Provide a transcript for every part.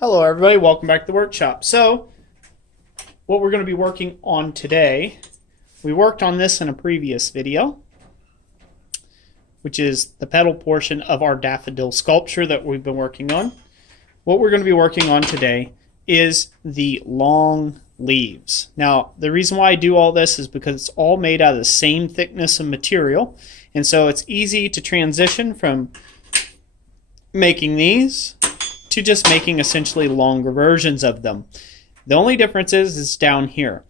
Hello everybody, welcome back to the workshop. So, what we're going to be working on today, we worked on this in a previous video, which is the petal portion of our daffodil sculpture that we've been working on. What we're going to be working on today is the long leaves. Now, the reason why I do all this is because it's all made out of the same thickness of material, and so it's easy to transition from making these to just making essentially longer versions of them. The only difference is down here.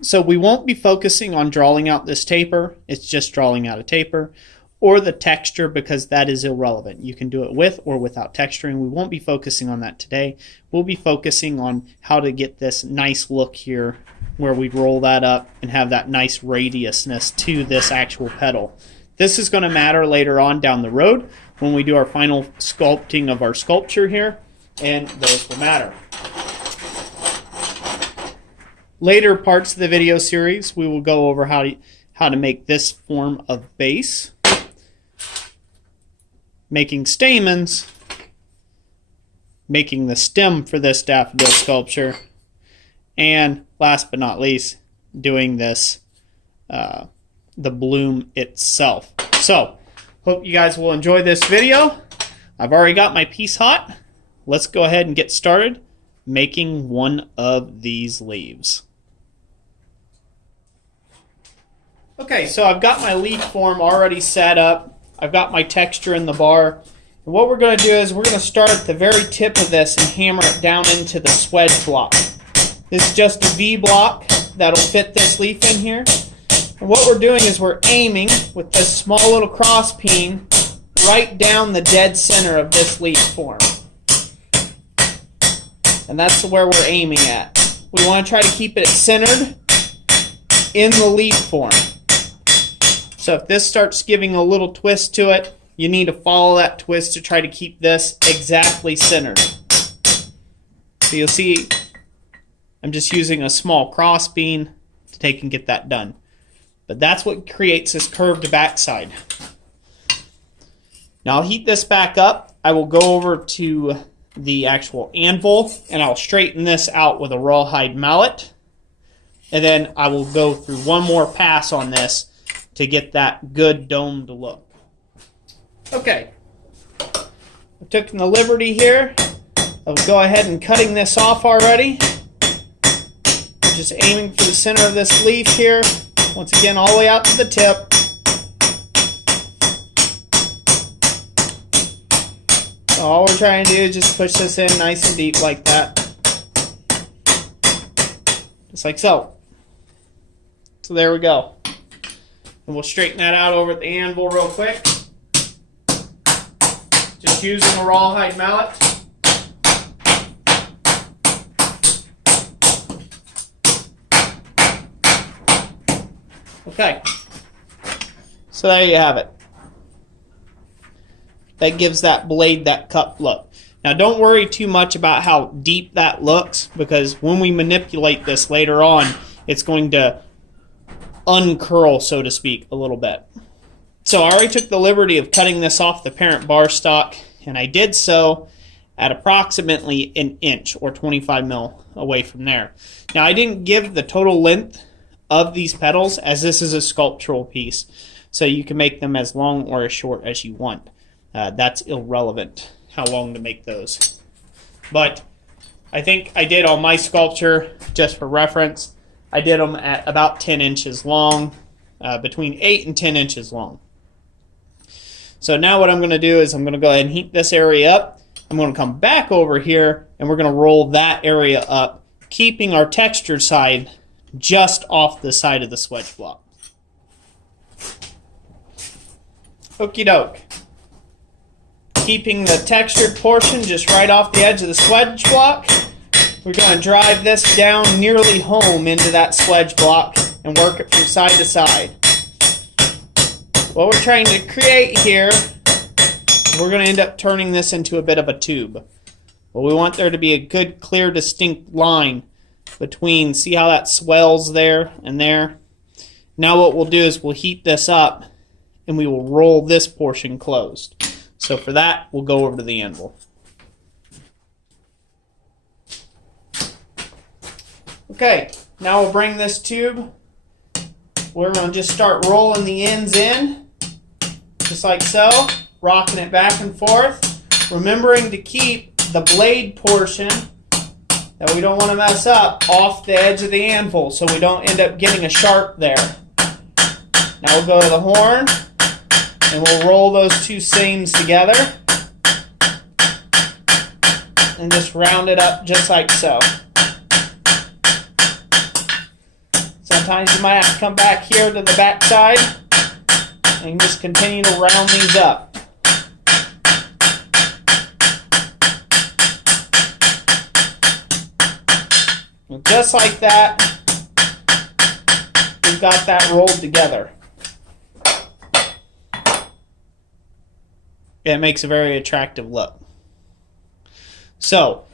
So we won't be focusing on drawing out this taper, it's just drawing out a taper, or the texture, because that is irrelevant. You can do it with or without texturing. We won't be focusing on that today. We'll be focusing on how to get this nice look here where we roll that up and have that nice radiousness to this actual petal. This is going to matter later on down the road when we do our final sculpting of our sculpture here, and those will matter. Later parts of the video series, we will go over how to make this form of base, making stamens, making the stem for this daffodil sculpture, and last but not least, doing this, the bloom itself. So, hope you guys will enjoy this video. I've already got my piece hot. Let's go ahead and get started making one of these leaves. Okay, so I've got my leaf form already set up. I've got my texture in the bar. And what we're going to do is we're going to start at the very tip of this and hammer it down into the swedge block. This is just a V block that'll fit this leaf in here. And what we're doing is we're aiming with this small little cross peen right down the dead center of this leaf form. And that's where we're aiming at. We want to try to keep it centered in the leaf form. So if this starts giving a little twist to it, you need to follow that twist to try to keep this exactly centered. So you'll see I'm just using a small cross beam to take and get that done. But that's what creates this curved backside. Now I'll heat this back up. I will go over to the actual anvil and I'll straighten this out with a rawhide mallet. And then I will go through one more pass on this to get that good domed look. Okay, I've taken the liberty here of go ahead and cutting this off already. I'm just aiming for the center of this leaf here. Once again, all the way out to the tip. So all we're trying to do is just push this in nice and deep like that. Just like so. So there we go. And we'll straighten that out over at the anvil real quick. Just using a rawhide mallet. Okay, so there you have it. That gives that blade that cut look. Now don't worry too much about how deep that looks, because when we manipulate this later on, it's going to uncurl, so to speak, a little bit. So I already took the liberty of cutting this off the parent bar stock, and I did so at approximately an inch or 25 mil away from there. Now I didn't give the total length of these petals, as this is a sculptural piece, so you can make them as long or as short as you want. That's irrelevant how long to make those. But I think I did on my sculpture, just for reference, I did them at about 10 inches long, between 8 and 10 inches long. So now what I'm going to do is I'm going to go ahead and heat this area up. I'm going to come back over here and we're going to roll that area up, keeping our textured side just off the side of the swedge block. Okie doke. Keeping the textured portion just right off the edge of the swedge block, we're going to drive this down nearly home into that swedge block and work it from side to side. What we're trying to create here, we're going to end up turning this into a bit of a tube. But we want there to be a good, clear, distinct line between, see how that swells there and there? Now what we'll do is we'll heat this up and we will roll this portion closed. So for that, we'll go over to the anvil. Okay, now we'll bring this tube. We're going to just start rolling the ends in, just like so, rocking it back and forth, remembering to keep the blade portion that we don't want to mess up off the edge of the anvil so we don't end up getting a sharp there. Now we'll go to the horn and we'll roll those two seams together and just round it up just like so. Sometimes you might have to come back here to the back side and just continue to round these up. And just like that, we've got that rolled together. It makes a very attractive look. So,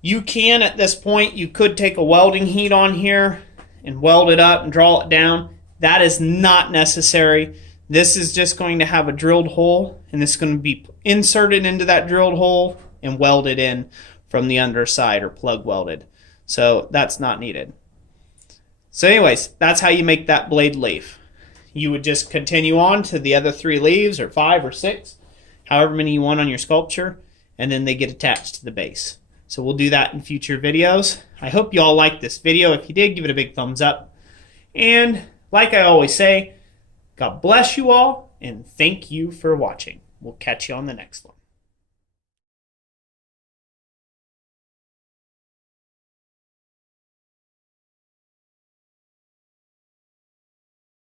you can at this point, you could take a welding heat on here and weld it up and draw it down. That is not necessary. This is just going to have a drilled hole, and this is going to be inserted into that drilled hole and welded in from the underside, or plug welded. So that's not needed. So anyways, that's how you make that blade leaf. You would just continue on to the other 3 leaves, or 5 or 6, however many you want on your sculpture, and then they get attached to the base. So we'll do that in future videos. I hope you all liked this video. If you did, give it a big thumbs up. And like I always say, God bless you all, and thank you for watching. We'll catch you on the next one.